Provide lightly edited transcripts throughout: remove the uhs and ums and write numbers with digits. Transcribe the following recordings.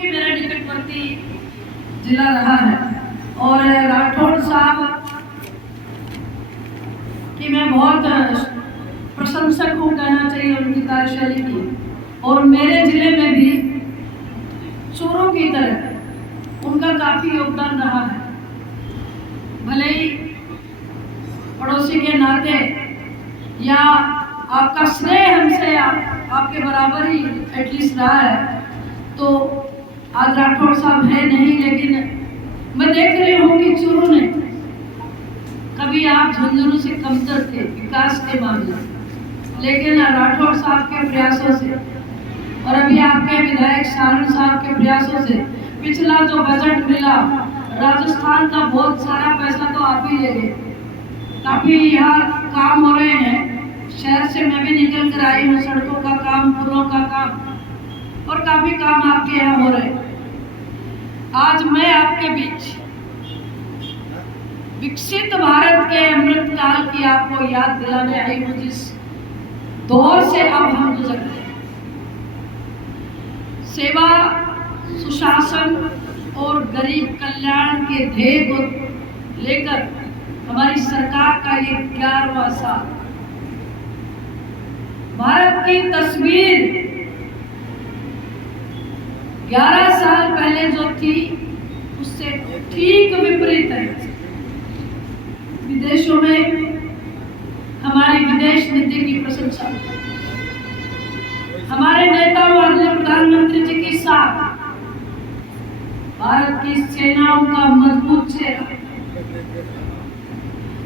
क्योंकि मेरा निकटवर्ती जिला रहा है। और राठौड़ साहब कि मैं बहुत प्रशंसक हूँ, कहना चाहिए उनकी कार्यशैली की। और मेरे जिले में भी चोरों की तरह उनका काफी योगदान रहा है। भले ही पड़ोसी के नाते या आपका स्नेह हमसे आपके बराबर ही एटलीस्ट रहा है। तो आज राठौड़ साहब है नहीं, लेकिन मैं देख रही हूँ कि चूरू ने कभी आप झुंझुनू से कमतर थे विकास के मामले, लेकिन राठौड़ साहब के प्रयासों से और अभी आपके विधायक सारण साहब के प्रयासों से पिछला जो बजट मिला, राजस्थान का बहुत सारा पैसा तो आप ही ले गए। काफी यहाँ काम हो रहे हैं, शहर से मैं भी निकल कर आई हूँ, सड़कों का काम, पुलों का काम और काफी काम आपके यहाँ हो रहे हैं। आज मैं आपके बीच विकसित भारत के अमृत काल की आपको याद दिलाने आई हूँ, जिस दौर से अब हम गुजर रहे हैं। सेवा, सुशासन और गरीब कल्याण के ध्येय को लेकर हमारी सरकार का ये 11वां साल। भारत की तस्वीर 11 साल पहले जो थी उससे ठीक विपरीत है। विदेशों में हमारी विदेश नीति की प्रशंसा, हमारे नेता माननीय प्रधानमंत्री जी के साथ भारत की सेनाओं का मजबूत चेहरा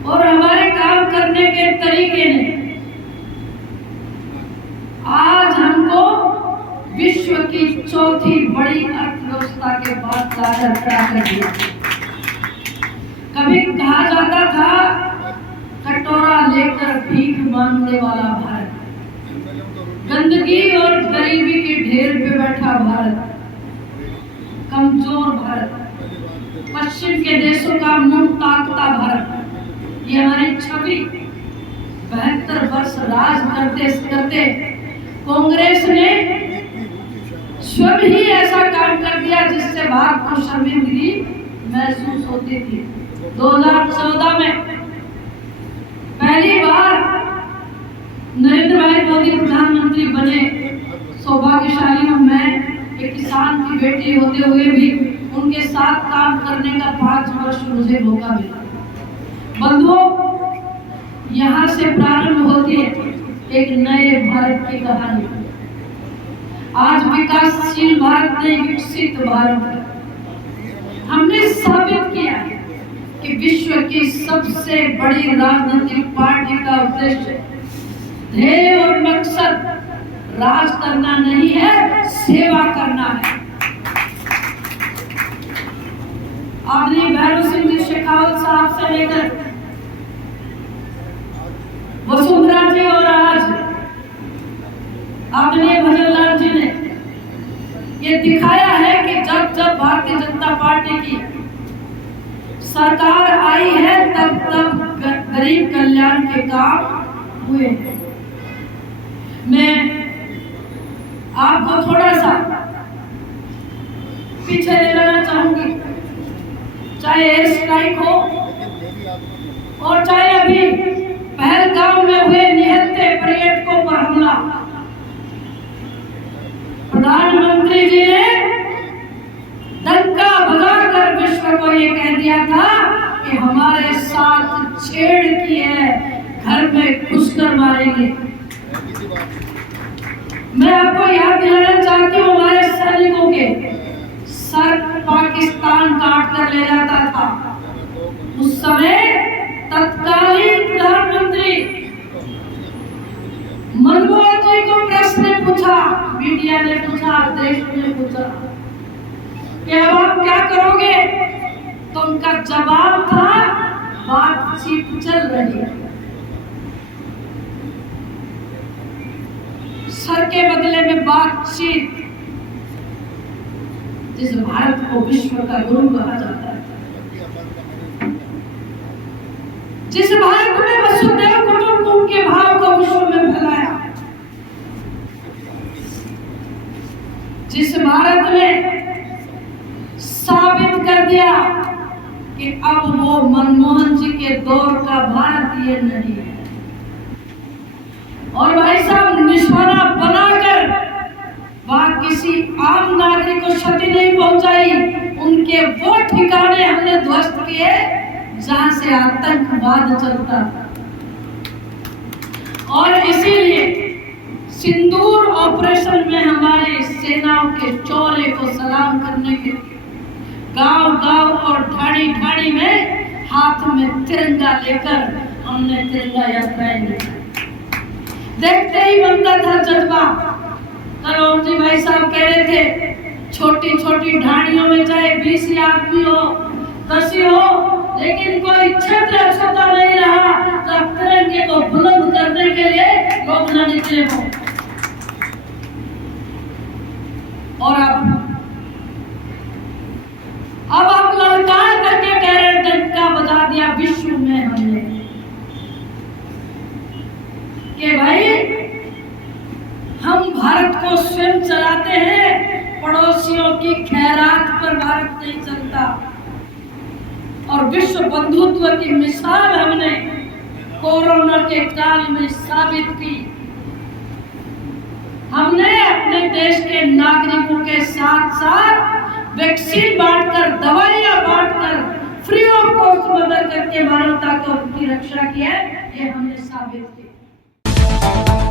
और हमारे काम करने के तरीके ने आज हमको विश्व की चौथी बड़ी अर्थव्यवस्था के बाद लाकर खड़ा कर दिया। कभी कहा जाता था कटोरा लेकर भीख मांगने वाला भारत, गंदगी और गरीबी के ढेर पे बैठा भारत, कमजोर भारत, पश्चिम के देशों का मुंह ताकता भारत। ये हमारी छवि 72 वर्ष राज करते करते कांग्रेस ने स्वयं ही ऐसा काम कर दिया जिससे भारत को शर्मिंदगी महसूस होती थी। 2014 में पहली बार नरेंद्र भाई मोदी प्रधानमंत्री बने। सौभाग्यशाली हूं मैं, एक किसान की बेटी होते हुए भी उनके साथ काम करने का 5 वर्ष मुझे मौका मिला। बंधुओं, यहाँ से प्रारंभ होती है एक नए भारत की कहानी। आज विकासशील भारत नहीं, विकसित भारत। हमने साबित किया कि विश्व की सबसे बड़ी राजनीतिक पार्टी का उद्देश्य, ध्येय और मकसद राज करना नहीं है, सेवा करना है। आदरणीय भैरव सिंह जी शेखावत साहब से लेकर वसुंधरा जी और आज आदरणीय भजनलाल जी ने ये दिखाया है कि जब जब भारतीय जनता पार्टी की सरकार आई है तब तब गरीब कल्याण के काम हुए हैं। मैं आपको थोड़ा सा पीछे ले जाना चाहूंगी, चाहे एयर स्ट्राइक हो और चाहे अभी पहलगाम में हुए निहत्थे पर्यटकों पर हमला। प्रधानमंत्री जी ने डंका भगाकर विश्व को ये कह दिया था कि हमारे साथ छेड़ की है, घर में घुसकर मारेंगे। मैं आपको याद दिलाना चाहती हूँ, हमारे सैनिकों के सर पाकिस्तान काट कर ले जाता था। उस समय तत्कालीन प्रधानमंत्री मनमोहन जी को प्रश्न पूछा, मीडिया ने पूछा, देश ने पूछा कि अब आप क्या करोगे, तो उनका जवाब था बातचीत चल रही है। सर के बदले में बातचीत, जिस भारत को विश्व का गुरु कहा जाता है, जिस भारत में वसुधैव कुटुंबकम के भाव को विश्व में फैलाया, जिस भारत में साबित कर दिया कि अब वो मनमोहन जी के दौर का भारत ये नहीं है। और भाई साहब, निशाना बनाकर वहां किसी आम नागरिक को क्षति नहीं पहुंचाई, उनके वो ठिकाने हमने ध्वस्त किए जहां से आतंकवाद चलता था। और इसीलिए सिंदूर ऑपरेशन में हमारी सेनाओं के चौले को सलाम करने के लिए गांव-गांव और ढाणी-ढाणी में हाथ में तिरंगा लेकर हमने तिरंगा यात्राएं निकाली। देखते ही बनता था जज्बा। करोम जी भाई साहब कह रहे थे, छोटी छोटी ढाणियों में चाहे 20 आदमी हो, 10 हो, लेकिन कोई क्षेत्र ऐसा नहीं रहा जब तिरंगे को बुलंद करने के लिए लोग न निकले हो। और अब आप ललकार करके कह रहे, डंका बजा दिया विश्व में हमने कि भाई हम भारत को स्वयं चलाते हैं, पड़ोसियों की खैरात पर भारत नहीं चलता। और विश्व बंधुत्व की मिसाल हमने कोरोना के काल में साबित की। हमने अपने देश के नागरिकों के साथ साथ वैक्सीन बांटकर, दवाइयां बांटकर, फ्री ऑफ कॉस्ट मदद करके मानवता को उनकी रक्षा की है, ये हमने साबित किया।